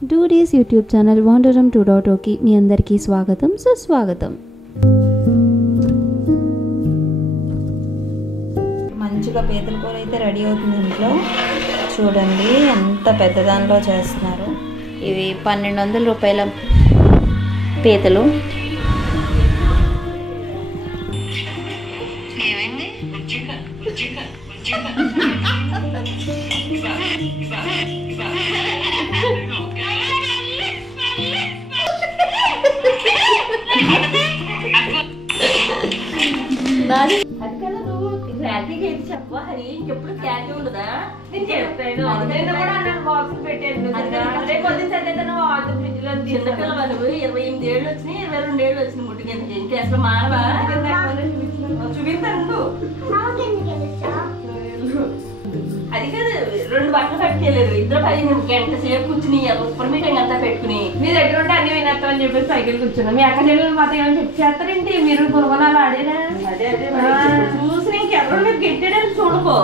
డూడీస్ YouTube channel వాండరం 2.0కి మీ అందరికీ స్వాగతం సుస్వాగతం. మంచిగా పీతల కూర అయితే రెడీ అవుతుంది ఇంట్లో. చూడండి ఎంత పెద్ద దానిలో చేస్తున్నారు. ఇవి 1200 రూపాయల పీతలు. అది కదా నువ్వు క్లారిటీగా అయితే చెప్పవా హరి, ఇంకెప్పుడు క్లారిటీ ఉండదా? నేను చెప్పాను కూడా అన్నాను బాక్స్ పెట్టాను. చిన్నపిల్లవా నువ్వు? 28 ఏళ్ళు వచ్చినాయి, 22 ఏళ్ళు వచ్చినాయి ముట్టుకి. ఇంక అసలు మానవా? చూపిస్తాను. అది కాదు, 2 బట్టలు పట్టుకెళ్ళారు ఇద్దరు. 15 గంట సేపు కూర్చుని ఉప్పర్ మీటింగ్ అంతా పెట్టుకుని మీ దగ్గర ఉంటే అన్ని వినేస్తామని చెప్పేసి సైకిల్ కూర్చున్నాం. మీ అక్క చెల్లెలు మాతో ఏమని చెప్పి చేస్తారేంటి? మీరు కొనుగోనాలు ఆడేనా? అదే చూసి ఇంకెవరు మీరు గెట్టాడని చూడకో.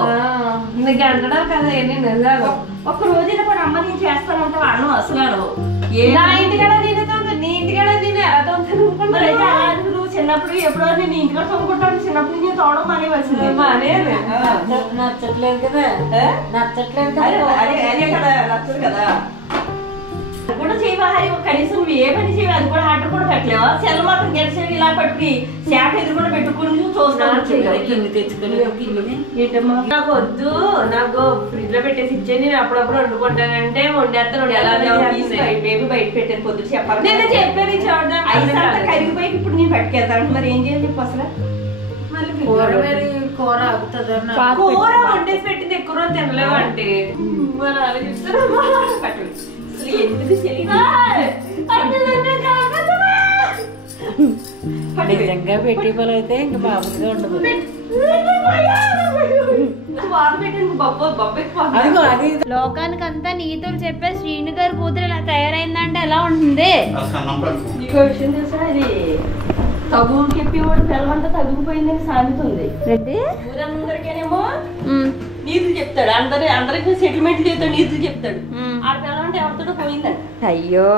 నీకు అంటడాలి కదా ఎన్ని నిజాలు. ఒక్క రోజైనా కూడా అమ్మ నేను చేస్తానంటే వాడను అసలు. నా ఇంటికాడ తినేది, నీ ఇంటికాడ తినే ఎలా తోడుకుంటాను. నువ్వు చిన్నప్పుడు ఎప్పుడో నేను ఇంటికాడ తోడుకుంటాను. చిన్నప్పుడు నేను తోడడం మానేవలసింది. మానేది నచ్చట్లేదు కదా, నచ్చట్లేదు అదే కదా, నచ్చదు కదా. అది కూడా చేయవా హరి? కనీసం నువ్వు ఏ పని చేయవు, అది కూడా ఆర్డర్ కూడా పెట్టలేవా? సెల్ మాత్రం గెలిచేవి ఇలా పట్టుకుని శాఖ ఎదురు పెట్టుకుని చూస్తాను. ఏంటమ్మా నాకు వద్దు, నాకు ఫ్రిడ్జ్ లో పెట్టేసి ఇచ్చే, నేను అప్పుడప్పుడు వండుకుంటానంటే వండేస్తాను. బేబీ బయట పెట్టాను పొద్దు చెప్పాలి. నేను చెప్పాను చూడడం కరిగిపోయి ఇప్పుడు నేను పట్టుకెళ్తాను. మరి ఏం చేయాలి చెప్పు అసలు? కూర వండేసి పెట్టింది ఎక్కువ రోజు తినలేవు అంటే మరి ఆలోచిస్తాను. నిజంగా పెట్టి అయితే ఇంకా మామూలుగా ఉండదు. లోకానికంతా నీతులు చెప్పే శ్రీను గారి కూతురు ఇలా తయారైందంటే ఎలా ఉంటుంది? నీకు విషయం తెలుసా? ఇది తగులు చెప్పేవాడు పిల్లలంతా తగ్గిపోయిందని సాగుతుంది. ఊరందరికేనేమో నీతులు చెప్తాడు, అందరికి సెటిల్మెంట్లు చేస్తాడు, నీతులు చెప్తాడు. ఆడ పిల్లలంటే ఎవరితో పోయిందంట. అయ్యో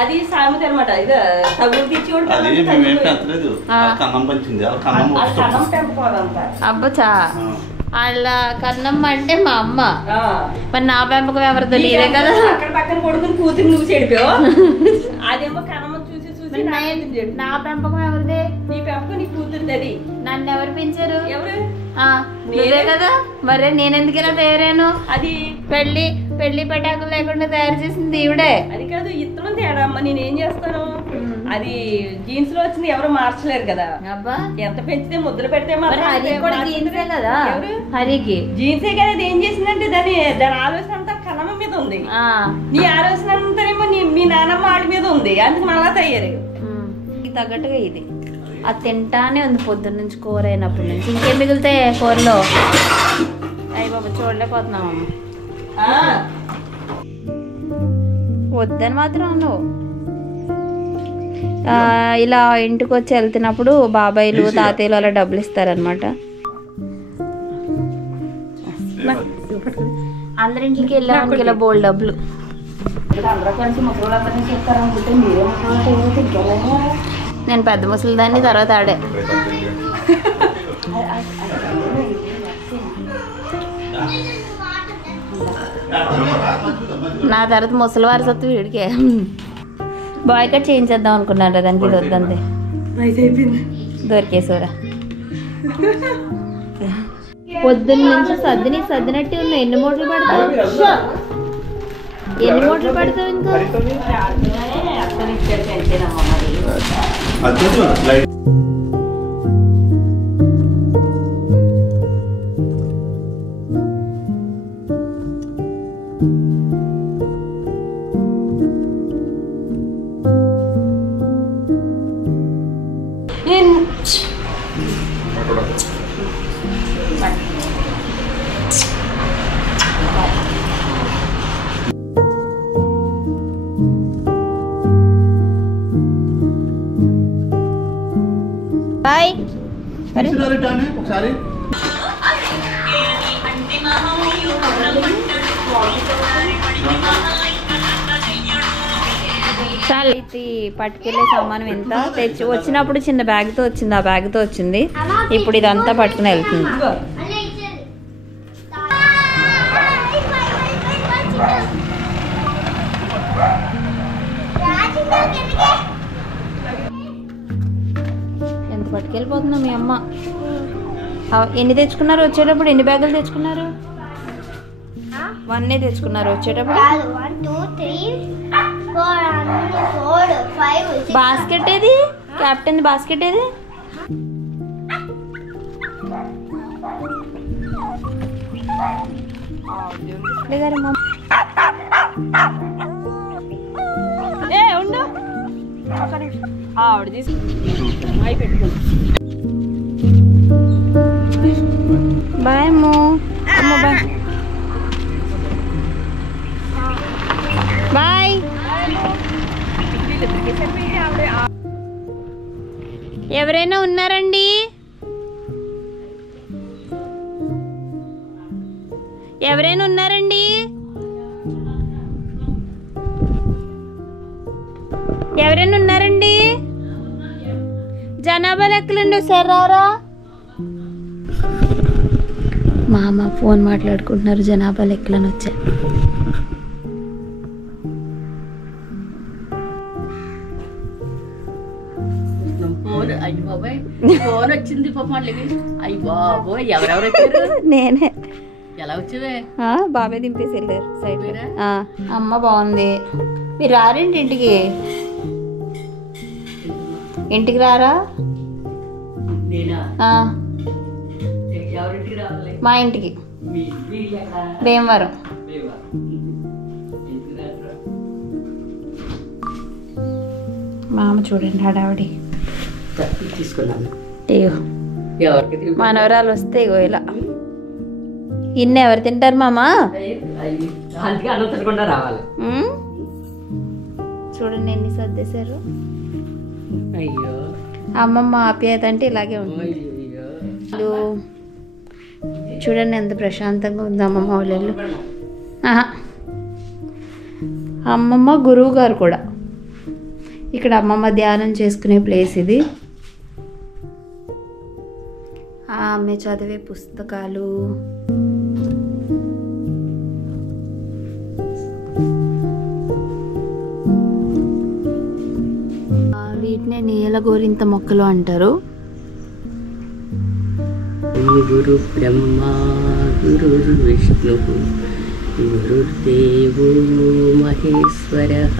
అది సామెత అనమాట. ఇది తగులు తెచ్చేవాడు అబ్బచా వాళ్ళ కన్నం అంటే మా అమ్మ. మరి నా పెంపకం ఎవరితో నీదే కదా. అక్కడ పక్కన కొడుకుని కూతురు నువ్వు చెడిపోయావు. అదేమో కన్నమ్మ చూసి నా పెంపకం ఎవరిది? నీ పెంపకం నీ కూతురుది. అది నన్ను ఎవరు పెంచారు? ఎవరు? నీదే కదా. మరి నేను ఎందుకైనా తయారాను? అది పెళ్లి పటాకులు లేకుండా తయారు చేసింది ఈవిడే. అది కాదు, ఇత్తనం తేడా అమ్మ. నేనేం చేస్తాను? అది జీన్స్ లో వచ్చింది, ఎవరు మార్చలేరు కదా. అబ్బా ఎంత పెంచితే ముద్ర పెడితే జీన్సే కదా. హరికి జీన్సే కదా. అది ఏం చేసిందంటే దాని ఆలోచన అంతా కన్నమ్మ మీద ఉంది. నీ ఆలోచన అంతానేమో మీ నాన్నమ్మ ఆడి మీద ఉంది. అందుకు మళ్ళా తయారు తగ్గట్టుగా ఇది అది తింటానే ఉంది పొద్దున్న నుంచి. కూర అయినప్పటి నుంచి ఇంకేం మిగులుతాయి కూరలో? అయ్యి బాబా చూడలేకపోతున్నామమ్మ. వద్దని మాత్రం నువ్వు ఇలా ఇంటికి వచ్చి వెళ్తున్నప్పుడు బాబాయిలు తాతయ్యలు అలా డబ్బులు ఇస్తారనమాట. అందరింటికి వెళ్ళాము ఇలా బోల్డ్ డబ్బులు. నేను పెద్ద ముసలి దాన్ని, తర్వాత ఆడే. నా తర్వాత ముసలి వారసత్వం వీడికే. బాయ్ కట్ చేయించేద్దాం అనుకున్నాను, దానికి ఇది వద్దంతే. దొరికేసోరా పొద్దున్న నుంచి సర్దినట్టు ఉన్నాయి. ఎన్ని మూటలు పడతావు? ఎన్ని మూటలు పడతావు ఇంకా? బాయ్. ఒకసారి చాలా ఇది పట్టుకెళ్ళే సామానం ఎంత తెచ్చి వచ్చినప్పుడు చిన్న బ్యాగ్తో వచ్చింది, ఆ బ్యాగ్తో వచ్చింది. ఇప్పుడు ఇదంతా పట్టుకుని వెళ్తుంది. ఎంత పట్టుకెళ్ళిపోతుందో మీ అమ్మ. ఎన్ని తెచ్చుకున్నారు వచ్చేటప్పుడు? ఎన్ని బ్యాగులు తెచ్చుకున్నారు? 1 తెచ్చుకున్నారు వచ్చేటప్పుడు. బాస్కెట్ ఏది? కెప్టెన్ బాస్కెట్ ఏది? ఉండు ఆవిడ తీసు అయి పెట్టుకుంది. బాయ్ అమ్మో. అమ్మ బాయ్ బాయ్. ఎవరైనా ఉన్నారండి? ఎవరైనా ఉన్నారండి? ఎవరైనా ఉన్నారండి? జనాభా లెక్కలండి ఒకసారి రారా. మా అమ్మ ఫోన్ మాట్లాడుకుంటున్నారు, జనాభా లెక్కలని వచ్చా. అయ్యి బాబాయ్ ఫోన్ వచ్చింది పాపం. అయ్యి బాబోయ్ ఎవరెవరు వచ్చారు? నేనే. ఎలా వచ్చేవే? బాబాయ్ దింపేసి వెళ్ళారు సైడ్. అమ్మ బాగుంది. మీరు రారండి ఇంటికి? ఇంటికి రారా? ఎవరింటికి రావాలి? మా ఇంటికి భీమవరం. మా అమ్మ చూడండి హడావిడి. తీసుకున్నాను. మనవరాలు వస్తే ఇగో ఇలా. ఇన్ని ఎవరు తింటారు మామా? రావాలి. చూడండి ఎన్ని సర్దేశారు. అయ్యో అమ్మమ్మ ఆప్యాయత అంటే ఇలాగే ఉంటుంది. చూడండి ఎంత ప్రశాంతంగా ఉంది అమ్మమ్మ వాళ్ళ. అమ్మమ్మ గురువు గారు కూడా. ఇక్కడ అమ్మమ్మ ధ్యానం చేసుకునే ప్లేస్ ఇది. ఆమె చదివే పుస్తకాలు, వీటినే నీలగోరింత మొక్కలు అంటారు. గురు బ్రహ్మ గురు విష్ణు గురుదేవో మహేశ్వరః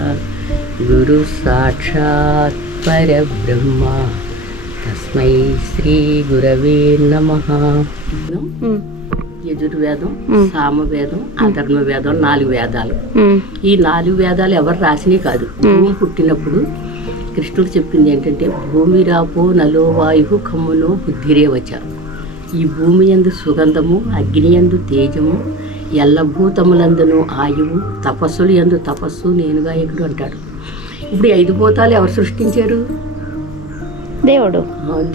గురు సాక్షాత్ పరబ్రహ్మ తస్మై శ్రీ గురవే నమః. యజుర్వేదం, సామవేదం, అధర్మ వేదం 4 వేదాలు. ఈ 4 వేదాలు ఎవరు రాసినవి కాదు. భూమి పుట్టినప్పుడు కృష్ణుడు చెప్పింది ఏంటంటే భూమి రాపో నలో వాయు కమ్మునో బుద్ధిరేవచ. ఈ భూమి యందు సుగంధము, అగ్ని యందు తేజము, ఎల్లభూతములందును ఆయువు, తపస్సులు యందు తపస్సు నేనుగా ఎగుడు అంటాడు. ఇప్పుడు 5 భూతాలు ఎవరు సృష్టించారు? దేవుడు.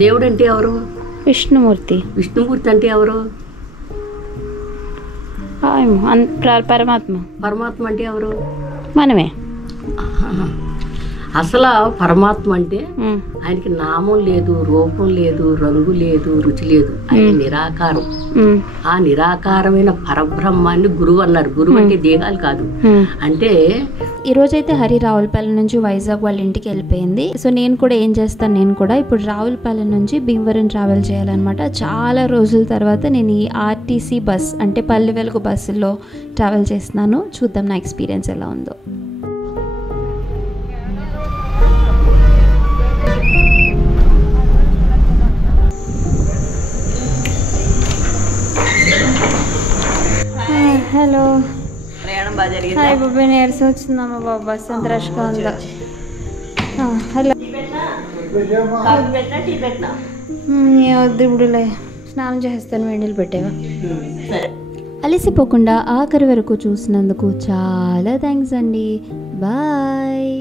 దేవుడు అంటే ఎవరు? విష్ణుమూర్తి. విష్ణుమూర్తి అంటే ఎవరు? పరమాత్మ. పరమాత్మ అంటే ఎవరు? మనమే. అసలు పరమాత్మ అంటే ఆయనకి నామం లేదు, రూపం లేదు, రంగు లేదు, రుచి లేదు. ఆయన నిరాకారం. ఆ నిరాకారమైన పరబ్రహ్మాన్ని గురువు అన్నారు. గురువు అంటే దేహాలు కాదు. అంటే ఈరోజైతే హరి రావులపల్లి నుంచి వైజాగ్ వాళ్ళ ఇంటికి వెళ్ళిపోయింది. సో నేను కూడా ఏం చేస్తాను, నేను కూడా ఇప్పుడు రావులపల్లి నుంచి భీమవరం ట్రావెల్ చేయాలన్నమాట. చాలా రోజుల తర్వాత నేను ఈ ఆర్టీసీ బస్ అంటే పల్లె వెలుగు బస్సులో ట్రావెల్ చేస్తున్నాను. చూద్దాం నా ఎక్స్పీరియన్స్ ఎలా ఉందో. హలో. హాయ్ బాబాయ్, నీరసం వచ్చిందమ్మా బాబా, బస్ ఎంత రష్గా ఉందో. హలో. వద్దు ఇప్పుడులే, స్నానం చేస్తాను, వేడిలు పెట్టేవా. అలసిపోకుండా ఆఖరి వరకు చూసినందుకు చాలా థ్యాంక్స్ అండి. బాయ్.